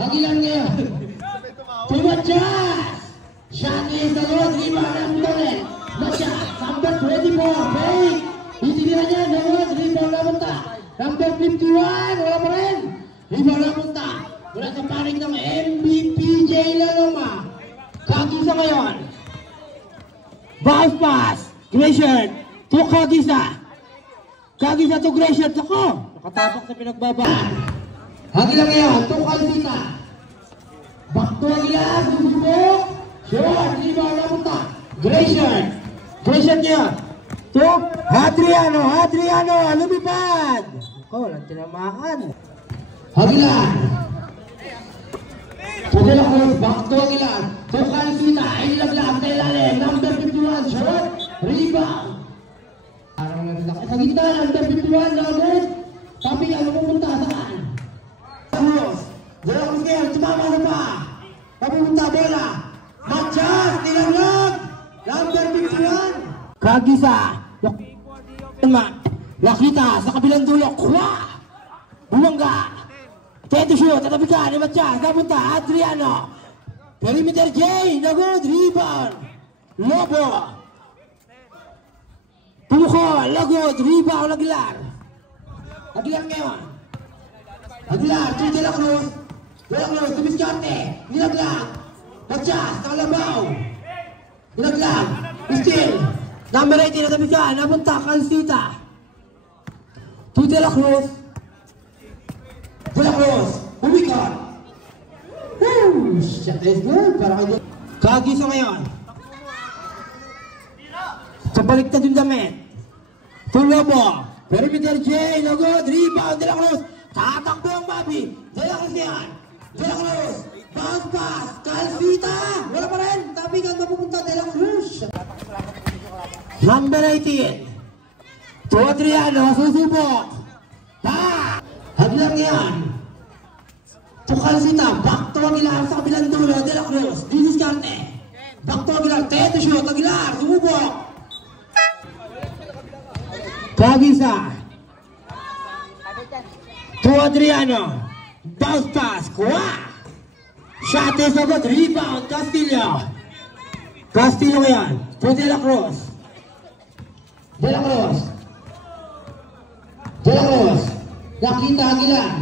Aguilar ngayon. To Matias. Shot is the Lord. Rebound ang ulit. Matias. Number 24. Fake. Itinira niya. Lord. Rebound na punta. Number 51. Wala pa rin. Rebound na punta. Wala sa panig ng MVP J. Laloma. Kagisa ngayon. Bounce pass. Gresham. To Kagisa. Kagisa to Gresham. Ako. Nakatapak sa pinagbaba. Aguilar ngayon. To Kagisa. Back to Aguilar. Susubok. Short. Rebound na punta. Gresham. Gresham niya. To Adriano. Adriano. Lumipad. Ako. Walang tinamaan. Aguilar. Pagkala ko, back to Aguilar. To Calcita, ilaglag na ilalim. Number 51, short. Rebound. Parang naglalaki sa gitna. Number 51, lagot. Tapi ano pupunta saan? Carlos. Dala ko ngayon, tumama na pa. Papupunta bola. Matias, nilaglag. Number 51. Kagisa. Lakita sa kabilang dulo. Kwa. Bumangga. Tete shoot, tatabi ka ni Matias, napunta, Adriano. Perimeter J, nagod, rebound. Lobo. Pumuko, lagod, rebound, Aguilar. Aguilar ngayon. Aguilar, to De La Cruz. De La Cruz, tumiskarte, nilaglag. Matias, nakalabaw. Nilaglag, still. Number 18, natabi ka, napunta, Calcita. To De La Cruz. De La Cruz, umikot. Shot is good. Kagisa ngayon. Sa baliktad yung damit. Tulobo. Perimeter J, no good. Rebound, De La Cruz. Tatakbo ang Bobby. De La Cruz yan. De La Cruz. Bounce pass. Calcita. Wala pa rin. Tapi ganda pupunta De La Cruz. Number 18. To Adriano, susubok. Aguilar ngayon. To Calcita, back to Aguilar sa kabilang dulo, De La Cruz, didiskarte. Back to Aguilar, tete shoot, Aguilar, sumubok. Kagisa. To Adriano, bounce pass, kuha. Shot is a good, rebound, Castillo. Castillo ngayon, to De La Cruz. De La Cruz. De La Cruz. Nakita Aguilar.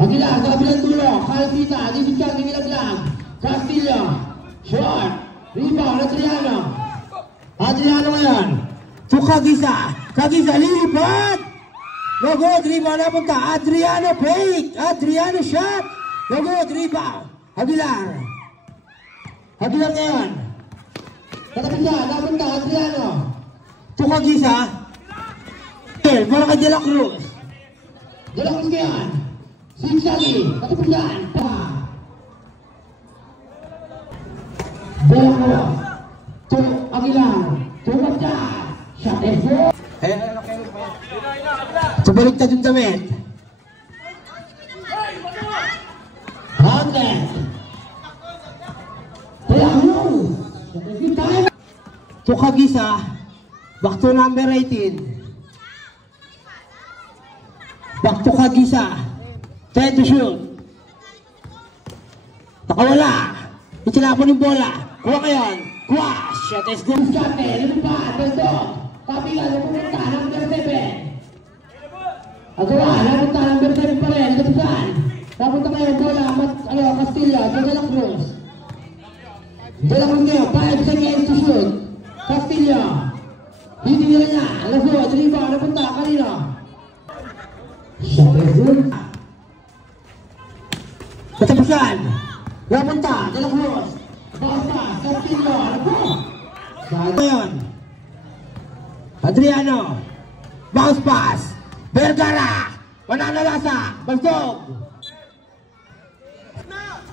Aguilar sa kabilang dulo. Calcita. Didiskarte nilaglag. Castillo. Short. Rebound. Adriano. Adriano ngayon. To Kagisa. Kagisa. Lilipat. No good. Rebound napunta. Adriano fake. Adriano shot. No good. Rebound. Aguilar. Aguilar ngayon. Katapisa. Napunta. Adriano. To Kagisa. Bola kay De La Cruz. De La Cruz ngayon. Sigsagi. Katapusan. De La Cruz. To Aguilar. To Matias. Shot is good. Sabaliktad yung damit. Hunter. De La Cruz. To Kagisa. Back to number 18. Back to Kagisa. Try to shoot. Nakawala. Itinapon yung bola. Kuha ngayon. Kuha. Shot is good. Shot eh. Lumipad. Besto. Kapigal. Lupunta. Number 7. Agawa. Napunta. Number 7 pa rin. Nagkapisan. Napunta ngayon. Bola. Castillo. De La Cruz. De La Cruz ngayon. 5 seconds to shoot. Castillo. Hindi nila niya. Lasod. Rebound. Napunta. Kanino. Shot is good. Katapusan. Napunta. De La Cruz. Basta. Castillo. Ngayon. Adriano. Bounce pass. Vergara. Mananalasa. Balsog.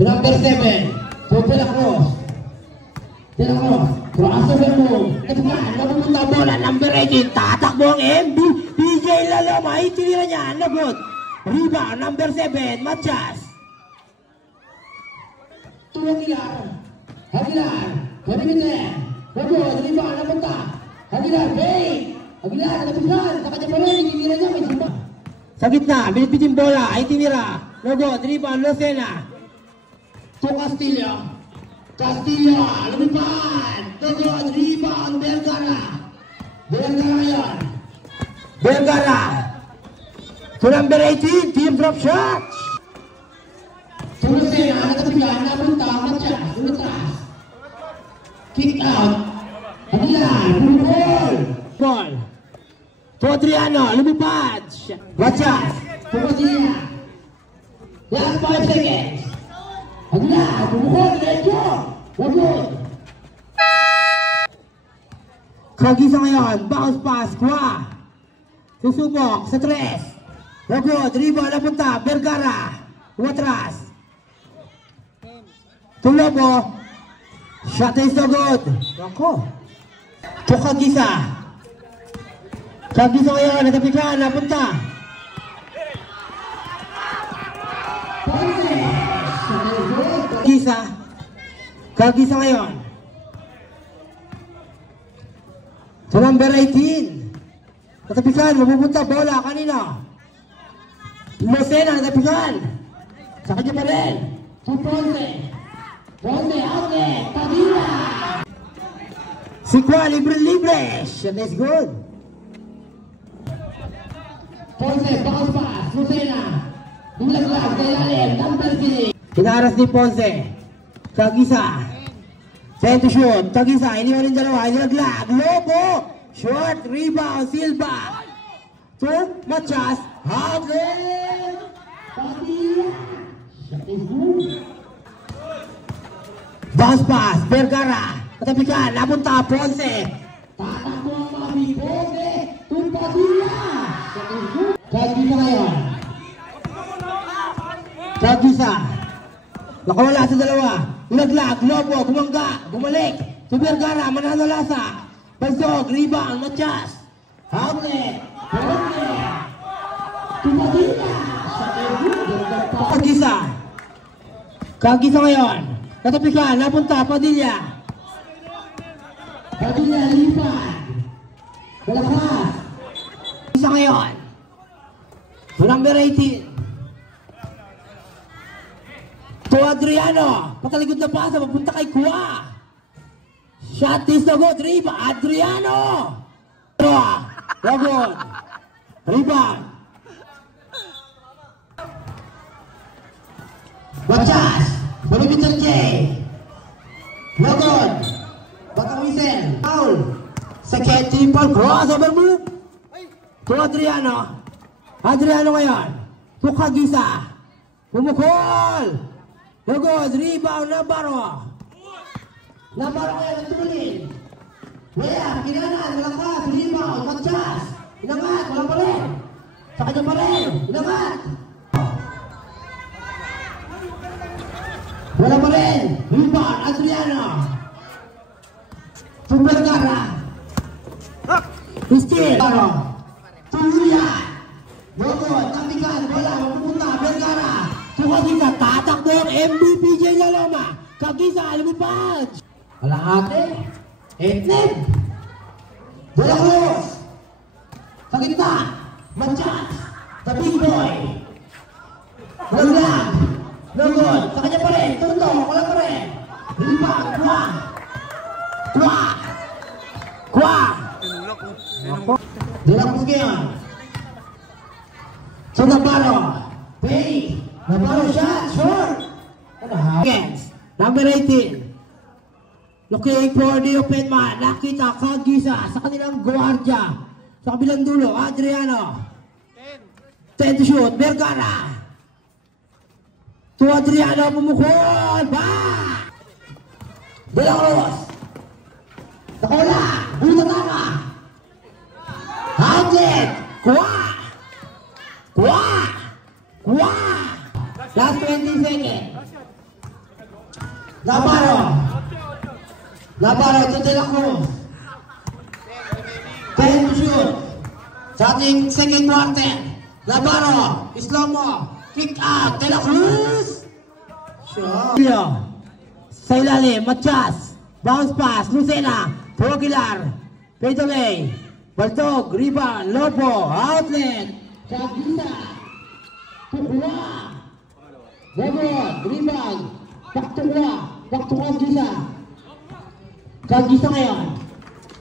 Number 7. To De La Cruz. De La Cruz. Crossover move. Katapusan. Napunta bola. Number 18. Tatakbo ang DJ Laloma. Itinira niya. Lagot. Rebound. Number 7. Matias. To Aguilar. Aguilar. Perimeter. Lagot. Rebound. Napunta. Aguilar. Fake. Aguilar. Katapusan. Sa kanya pa rin. Itinira niya. May sumpa. Sa gitna. Binipitin bola. Itinira. No good. Rebound, Lucena. To Castillo. Castillo, lumipad. No good. Rebound, Vergara. Vergara yan. Vergara. To number 18, team drop shot. To Lucena, natapian, napunta, matya, ulutras. Kick out. Pagkilan, ball. Ball. To Adriano, lumipad. Matya. To Padilla. Last 5 seconds. Agla, bumukol, let's go. Wagod. Kagisa ngayon, bounce pass, Kwa. Susubok sa 3. Wagod, rebound, napunta, Vergara. Umatras. Tulobo. Shot is so good. Ako. To Kagisa. Kagisa ngayon, natapikan, napunta. Kagisa. Kagisa ngayon. To number 18. Natapikan, mapupunta, bola, kanina. Lucena, natapikan. Sa kanya pa rin. To Ponce. Ponce, outlet, Padilla. Si Kwa, libre. Shot is good. Ponce, bounce pass, Lucena. Bulaglag, kailalim, number 6. Pinaras ni Ponce. Kagisa. Send to shoot. Kagisa, iniwan yung dalawa. Bulaglag, Lobo. Short, rebound, Silva. To Machas. Outlet. Padilla. Shot is good. Bounce pass, Vergara. Katapikan, napunta, Ponce. Tatakbo ang mami, Ponce. To Padilla. Shot is good. Kagisa ngayon. Kagisa. Nakawala sa dalawa. Naglag, Lobo, gumangga, bumalik. To Vergara, manalo lasa. Pansog, rebound, Machas. Outlet. Ponce. To Padilla. Kagisa. Kagisa ngayon. Katapikan, napunta, Padilla. Padilla, lipan. Balakas. Kagisa ngayon. To number 18. To Adriano. Patalikod na pasa, mapunta kay Kwa. Shot is no good. Rebound. Adriano. Wagod. Rebound. Machas. Balibitan J. Wagod. Batang whistle. Foul. Second team ball. Crossover move. To Adriano. Adriano ngayon. To Kagisa. Pumukol. Wagod. Rebound. Navarro. Navarro ngayon. Tumulin. Waya. Kinanan. Malakas. Rebound. Machas. Inangat. Walang pa rin. Sa kanya pa rin. Inangat. Wala pa rin. Rebound. Adriano. To Vergara. Still. To Julian. Wagod. Tapikan. Wala. Mapupunta. Vergara. To Kagisa. Tatakbo ang MVP J. Laloma. Kagisa. Lumipad. Wala ate. Etneb. Wala Cruz. Sa gitna. Machas. The big boy. Wala. No good. Sa kanya pa rin. Tuntong. Wala pa rin. Rebound. Kwa. Kwa. Kwa. Dilapos ngayon. So Navarro. Pay. Navarro shot. Short. Against. Number 18. Looking for the open man. Nakita Kagisa sa kanilang guardia. Sa kabilang dulo. Adriano. 10 to shoot. Vergara. To Adriano, pumukol! Back! Belacruz! Nakawala! Buta tama! Outlet! Kwa! Kwa! Kwa! Last 20 seconds. Navarro! Navarro to Belacruz. 10 to shoot. Sa ating second quarter. Navarro! Islomo! Kick out, De La Cruz. Sure. Sa ilalim, Machas. Bounce pass, Lucena. Aguilar. Fade away. Baltog, rebound, Lobo, outlet. Kagisa. Kukua. Good. Rebound. Back to Kagisa. Kagisa ngayon.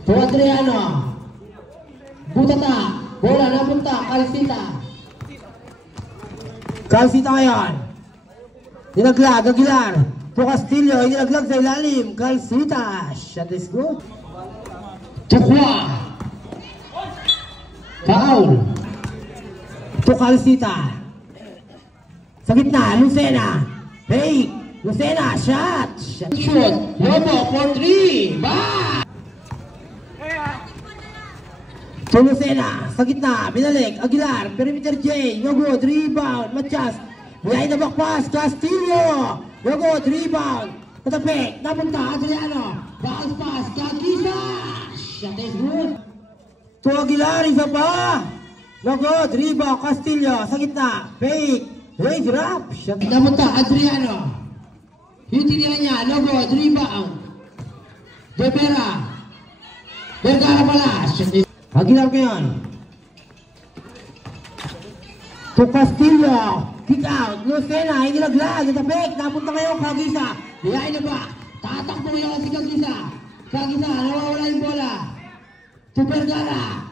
To Adriano. Butata. Bola napunta. Calcita ngayon. Dinaglag. Aguilar. To Castillo. Dinaglag sa ilalim. Calcita. Shot is good. Tukwa. Foul. To Calcita. Sa gitna, Lucena. Fake. Lucena, shot. Shoot. Lobo for 3. Back. To Lucena. Sa gitna, binalik. Aguilar. Perimeter J. No good. Rebound. Matias. Behind the back pass. Castillo. No good. Rebound. Patapik. Napunta. Adriano. Bounce pass. Kagisa. Shot is good. To Aguilar. Isa pa. No good. Rebound. Castillo. Sa gitna. Fake. Wave drop. Namunta, Adriano. Yung tinira niya, no good, rebound. Vergara pala. Aguilar ngayon. To Castillo. Kick out. Lucena, hindi naglag. Natapik. Napunta ngayon, Kagisa. Behind the back. Tatakbo ngayon si Kagisa. Kagisa, nawawala yung bola. To Vergara.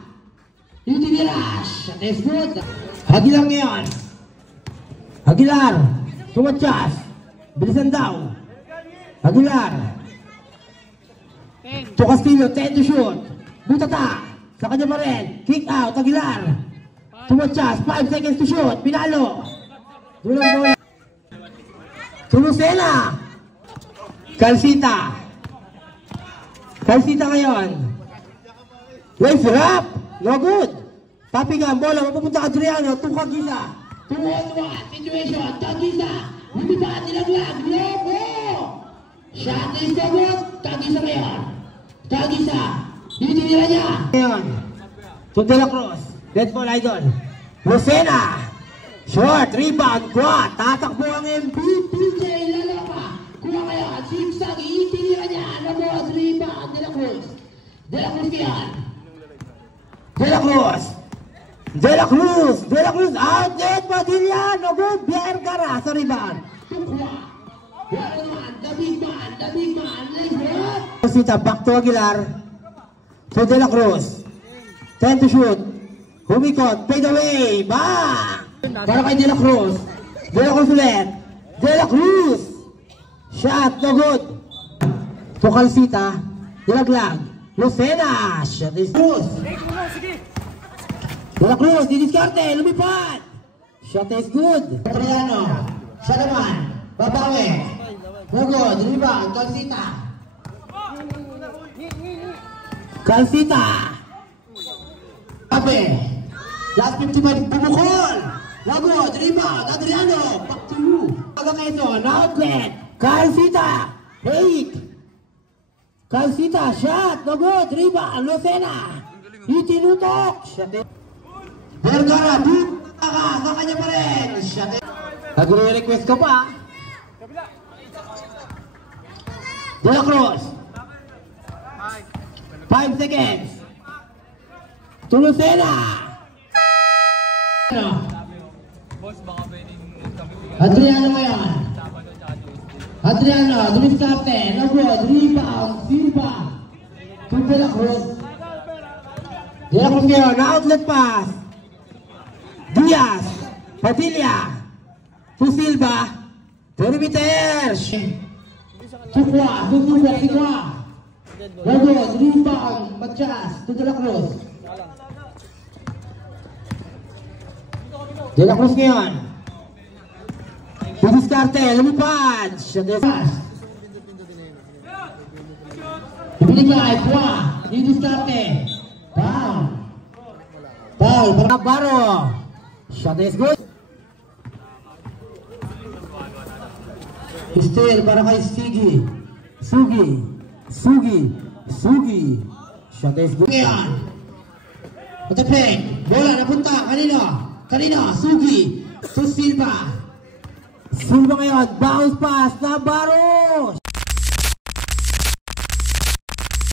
Yung tinira. Shot is good. Aguilar ngayon. Aguilar, Tumachas, bilisan daw. Aguilar, to Castillo, 10 to shoot. Butata, sa kanya pa rin. Kick out, Aguilar. Tumachas, 5 seconds to shoot. Pinalo. Dulang bola. Tulusena. Calcita ngayon. Wave drop. No good. Papigang bola, mapupunta Adriano. Tukagisa. 2-on-1 situation, Kagisa, lumipat, nilaglag, Lobo! Shot is the good, Kagisa ngayon. Kagisa, hitinira niya. Ngayon, to De La Cruz, dead ball idol. Lucena, short, rebound, kuha, tatakbo ang MVP, Lalopa. Kuha ngayon, sigsag, hitinira niya, Lobo, rebound, De La Cruz. De La Cruz ngayon. De La Cruz, outlet, Padilla, no good, Vergara sa rebound. Tukwa, the big man, let's go. Sita, back to Aguilar. To De La Cruz, 10 to shoot. Humikot, fade away, back. Para kay De La Cruz ulit. De La Cruz, shot, no good. To Calcita, dilaglag. Lucena, shot is Cruz. De La Cruz, didiskarte, lumipad. Shot is good. Adriano, siya naman, babawi. No good, rebound, Calcita. Pape, last 50 minutes, bumukol. No good, rebound, Adriano, back to you. Agakeson, outlet, Calcita, fake. Calcita, shot, no good, rebound, Lucena. Itinutok, shot is Vergara, butaka, sa kanya pa rin. Nagre-request ka pa. De La Cruz. 5 seconds. To Lucena. Adriano ngayon. Adriano, dumiskarte. No good, rebound, Silva. To De La Cruz. De La Cruz ngayon, outlet pass. Diaz, Padilla, to Silva, perimeter. Tukwa, Sikwa. Lagos, rebound, Matias, to De La Cruz. De La Cruz ngayon. Didiskarte, lumipad. Ibinigay, Kwa, didiskarte. Foul, para Baro. Shot is good. Still para kay Sugi. Shot is good. Ngayon. Patapik. Bola napunta. Kanino. Sugi. To Silva. Silva ngayon. Bounce pass. Navarro.